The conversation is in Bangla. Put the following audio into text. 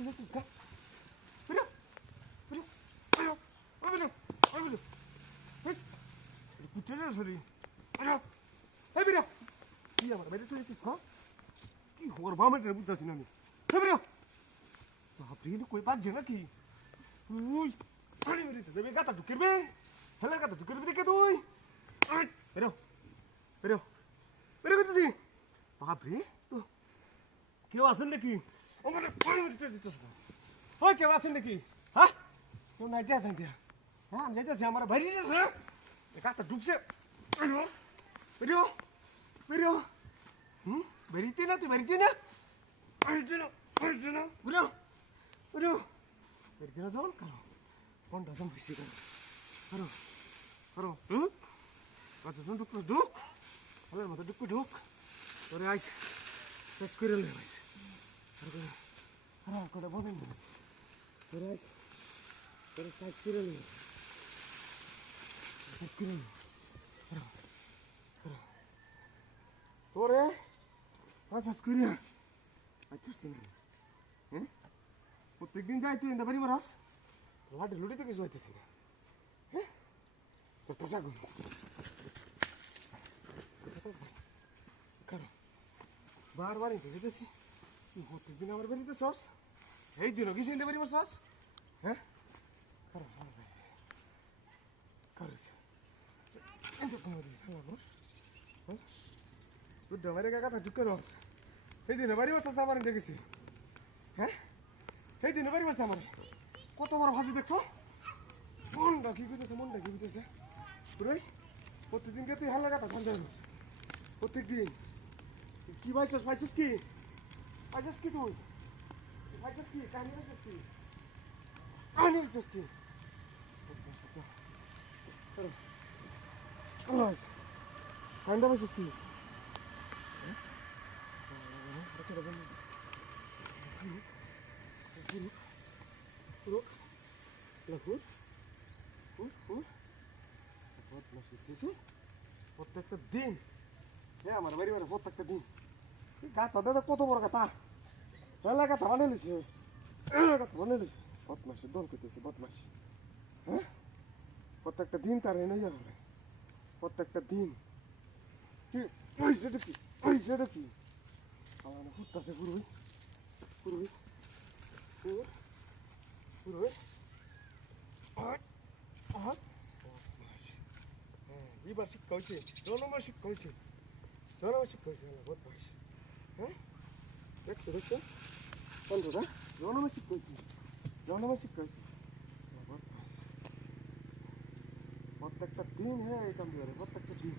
তুই যাচ্ছিস না? বেরো বেরো বেরো বেরো বেরো কুটে না সরি বেরো এই বেরো কি আমার বাইরে তুই যাচ্ছিস হ্যাঁ কি হওয়ার বামের বুঝতেছি না আমি বেরো আপনি কই পাচ্ছে নাকি তুই পানি বেরিয়েছে দেবে গাতা ঢুকিরবে হেলার গাতা ঢুকিরবে দেখে তুই বেরো বেরো বেরো করতেছি বাপরে তো কেউ আছেন নাকি আমার পানি বেরিয়েছে দিতেছ না ওই কেউ আছেন নাকি হ্যাঁ কেউ নাই যাচ্ছেন দিয়া হ্যাঁ আমি যাইতেছি আমার বাইরে না গাতা ঢুকছে বেরো বেরো বেরো বেরিতে না তুই বেরিতে না বেরিতে না বেরো বেরো বেরিতে না যাও কারো কোনটা যাম বেশি করো করো ঢুক আচ্ছা ঢুক ঢুক হলের মতো ঢুক ঢুক তোরে আইস শেষ করে লে আইস আর করে বলেন তোরে আইস তোরে শেষ করে লে শেষ করে লে তোরে শেষ করে আচ্ছা হ্যাঁ প্রত্যেকদিন যাই তুই ইন্দা বাড়ি মারাস লাঠি লুটি তো কিছু হইতেছি না হ্যাঁ তোর তাজা গুণ কারো বারবার ইন্দা যেতেছি তুই প্রত্যেকদিন আমার বাড়িতে সস এই দিনও গেছি ইন্দা বাড়ি মারছস হ্যাঁ কারো আমার বাড়ি কারো তুই ডবারে কাকা ঢুকে রস এই দিনে বাড়ি মারছস আমার ইন্দা গেছি হ্যাঁ এই দিনে বাড়ি মারছে আমার কত বড় ভাজি দেখছো মনটা কি করতেছে মনটা কি করতেছে পুরোই প্রত্যেকদিনকে তুই হাল্লা কাটা ঠান্ডা হয়ে গেছে প্রত্যেকদিন কি পাইছিস পাইছিস কি পাইছিস কি তুই পাইছিস কি কাহিনী পাইছিস কি কাহিনী পাইছিস কি ঠান্ডা পাইছিস কি প্রত্যেকটা দিন হ্যাঁ আমার বাড়ি বাড়ি প্রত্যেকটা দিন গাথা দাদা কত বড় গাথা বেলা গাথা বানিয়ে নিছে গাথা বানিয়ে নিছে বদমাসি দল করতেছে বদমাসি হ্যাঁ প্রত্যেকটা দিন তার এনে যাবে প্রত্যেকটা দিন ওই সেটা কি ওই সেটা কি আমার ফুটতেছে পুরোই পুরোই পুরোই এবার শিক্ষা হয়েছে জনমের শিক্ষা হয়েছে জনমের শিক্ষা হয়েছে বহুত বয়স হ্যাঁ দেখছো দেখছো বন্ধুরা জনমের শিক্ষা হয়েছে জনমের শিক্ষা হয়েছে প্রত্যেকটা দিন হ্যাঁ এই কাম দিয়ে প্রত্যেকটা দিন